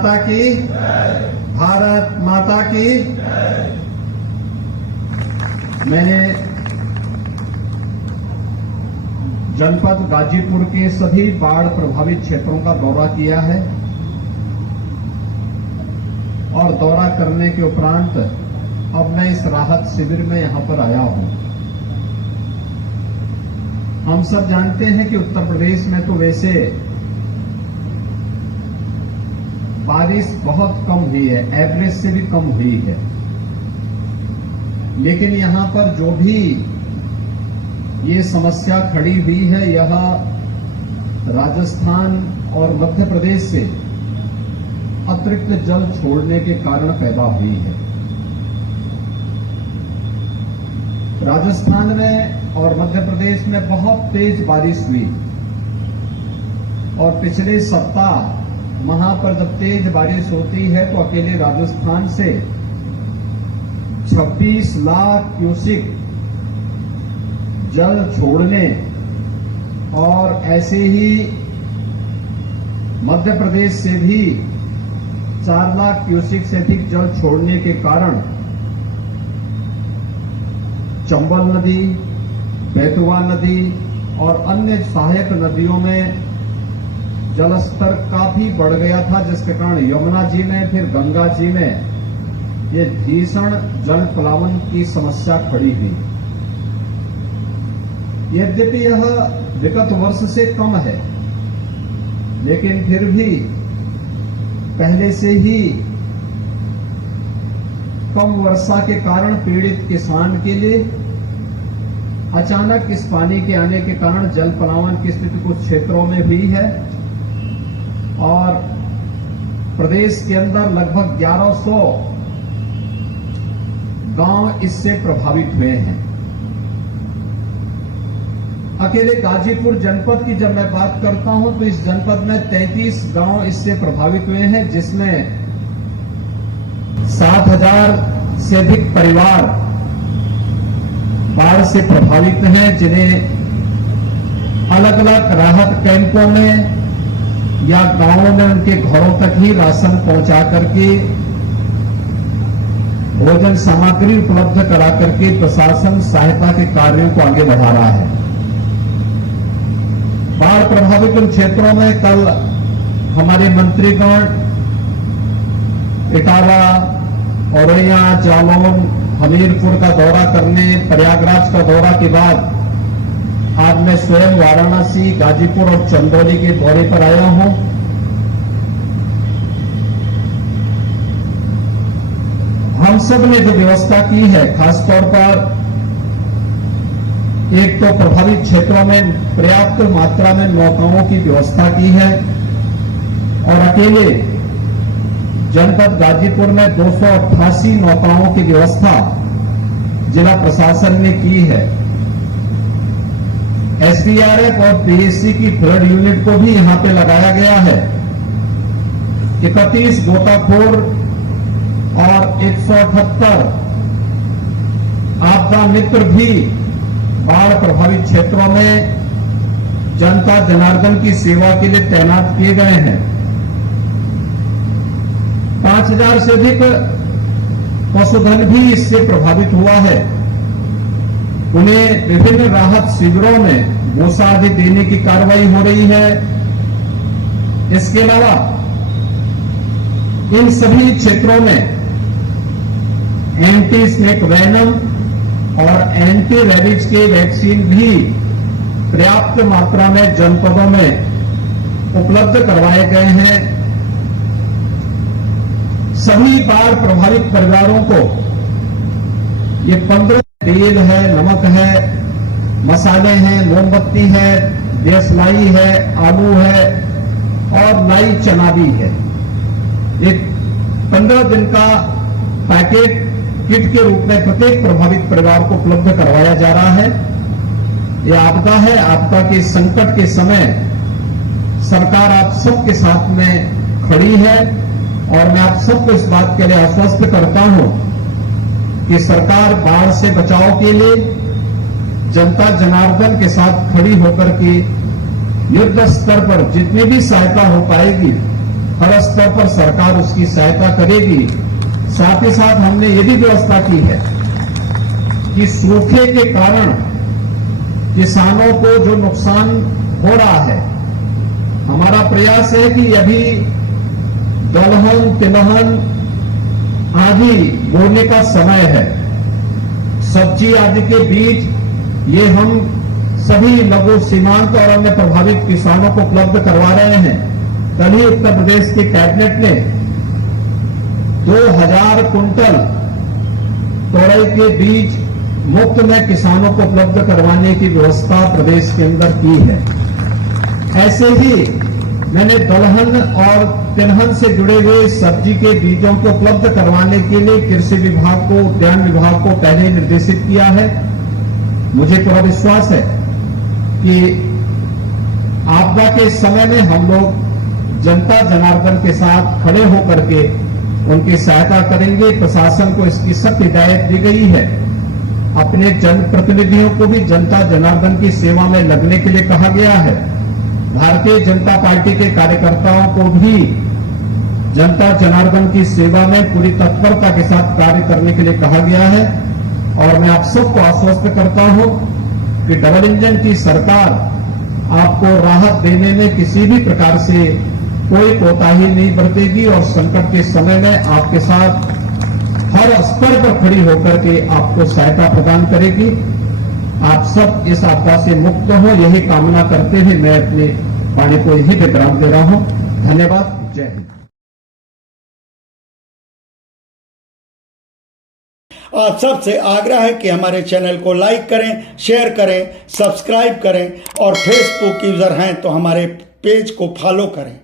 माता की, भारत माता की। मैंने जनपद गाजीपुर के सभी बाढ़ प्रभावित क्षेत्रों का दौरा किया है और दौरा करने के उपरांत अब मैं इस राहत शिविर में यहां पर आया हूं। हम सब जानते हैं कि उत्तर प्रदेश में तो वैसे बारिश बहुत कम हुई है, एवरेज से भी कम हुई है, लेकिन यहां पर जो भी ये समस्या खड़ी हुई है, यह राजस्थान और मध्य प्रदेश से अतिरिक्त जल छोड़ने के कारण पैदा हुई है। राजस्थान में और मध्य प्रदेश में बहुत तेज बारिश हुई और पिछले सप्ताह वहां पर जब तेज बारिश होती है तो अकेले राजस्थान से 26 लाख क्यूसिक जल छोड़ने और ऐसे ही मध्य प्रदेश से भी 4 लाख क्यूसिक से अधिक जल छोड़ने के कारण चंबल नदी, बेतवा नदी और अन्य सहायक नदियों में जलस्तर काफी बढ़ गया था, जिसके कारण यमुना जी में फिर गंगा जी में ये भीषण जल प्लावन की समस्या खड़ी हुई। यद्यपि यह विगत वर्ष से कम है, लेकिन फिर भी पहले से ही कम वर्षा के कारण पीड़ित किसान के लिए अचानक इस पानी के आने के कारण जल प्लावन की स्थिति कुछ क्षेत्रों में हुई है और प्रदेश के अंदर लगभग 1100 गांव इससे प्रभावित हुए हैं। अकेले गाजीपुर जनपद की जब मैं बात करता हूं तो इस जनपद में 33 गांव इससे प्रभावित हुए हैं, जिसमें 7,000 से अधिक परिवार बाढ़ से प्रभावित हैं, जिन्हें अलग अलग राहत कैंपों में या गांवों में उनके घरों तक ही राशन पहुंचा करके भोजन सामग्री उपलब्ध करा करके प्रशासन सहायता के कार्यों को आगे बढ़ा रहा है। बाढ़ प्रभावित उन क्षेत्रों में कल हमारे मंत्रीगण इटावा, औरैया, जालौन, हमीरपुर का दौरा करने, प्रयागराज का दौरा के बाद आज मैं स्वयं वाराणसी, गाजीपुर और चंदौली के दौरे पर आया हूं। हम सब ने जो व्यवस्था की है, खासतौर पर एक तो प्रभावित क्षेत्रों में पर्याप्त मात्रा में नौकाओं की व्यवस्था की है और अकेले जनपद गाजीपुर में 288 नौकाओं की व्यवस्था जिला प्रशासन ने की है। एसडीआरएफ और पीएससी की फ्लड यूनिट को भी यहां पे लगाया गया है। 31 गोताखोर और 178 आपदा मित्र भी बाढ़ प्रभावित क्षेत्रों में जनता जनार्दन की सेवा के लिए तैनात किए गए हैं। 5,000 से अधिक पशुधन भी इससे प्रभावित हुआ है। उन्हें विभिन्न राहत शिविरों में भूसा आदि देने की कार्रवाई हो रही है। इसके अलावा इन सभी क्षेत्रों में एंटी स्नेक वेनम और एंटी रेबीज के वैक्सीन भी पर्याप्त मात्रा में जनपदों में उपलब्ध करवाए गए हैं। सभी बाढ़ प्रभावित परिवारों को ये 15 तेल है, नमक है, मसाले हैं, मोमबत्ती है, देसलाई है, आलू है और लाई चना भी है। ये 15 दिन का पैकेट किट के रूप में प्रत्येक प्रभावित परिवार को उपलब्ध करवाया जा रहा है। ये आपदा है, आपदा के संकट के समय सरकार आप सबके साथ में खड़ी है और मैं आप सबको इस बात के लिए आश्वस्त करता हूं कि सरकार बाढ़ से बचाव के लिए जनता जनार्दन के साथ खड़ी होकर के युद्ध स्तर पर जितनी भी सहायता हो पाएगी हर स्तर पर सरकार उसकी सहायता करेगी। साथ ही साथ हमने ये भी व्यवस्था की है कि सूखे के कारण किसानों को जो नुकसान हो रहा है, हमारा प्रयास है कि अभी दलहन, तिलहन आदि बोने का समय है। सब्जी आदि के बीज ये हम सभी लघु, सीमांत और अन्य प्रभावित किसानों को उपलब्ध करवा रहे हैं। कल ही उत्तर प्रदेश की कैबिनेट ने 2000 कुंटल तोरई के बीज मुफ्त में किसानों को उपलब्ध करवाने की व्यवस्था प्रदेश के अंदर की है। ऐसे ही मैंने दलहन और तिलहन से जुड़े हुए सब्जी के बीजों को उपलब्ध करवाने के लिए कृषि विभाग को, उद्यान विभाग को पहले निर्देशित किया है। मुझे पूरा विश्वास है कि आपदा के समय में हम लोग जनता जनार्दन के साथ खड़े होकर के उनकी सहायता करेंगे। प्रशासन को इसकी सख्त हिदायत दी गई है। अपने जनप्रतिनिधियों को भी जनता जनार्दन की सेवा में लगने के लिए कहा गया है। भारतीय जनता पार्टी के कार्यकर्ताओं को भी जनता जनार्दन की सेवा में पूरी तत्परता के साथ कार्य करने के लिए कहा गया है। और मैं आप सबको आश्वस्त करता हूं कि डबल इंजन की सरकार आपको राहत देने में किसी भी प्रकार से कोई कोताही नहीं बरतेगी और संकट के समय में आपके साथ हर स्तर पर खड़ी होकर के आपको सहायता प्रदान करेगी। आप सब इस आपदा से मुक्त हो, यही कामना करते हुए मैं अपने वाणी को यही विराम दे रहा हूं। धन्यवाद। जय हिंद। आप सबसे आग्रह है कि हमारे चैनल को लाइक करें, शेयर करें, सब्सक्राइब करें और फेसबुक यूजर हैं तो हमारे पेज को फॉलो करें।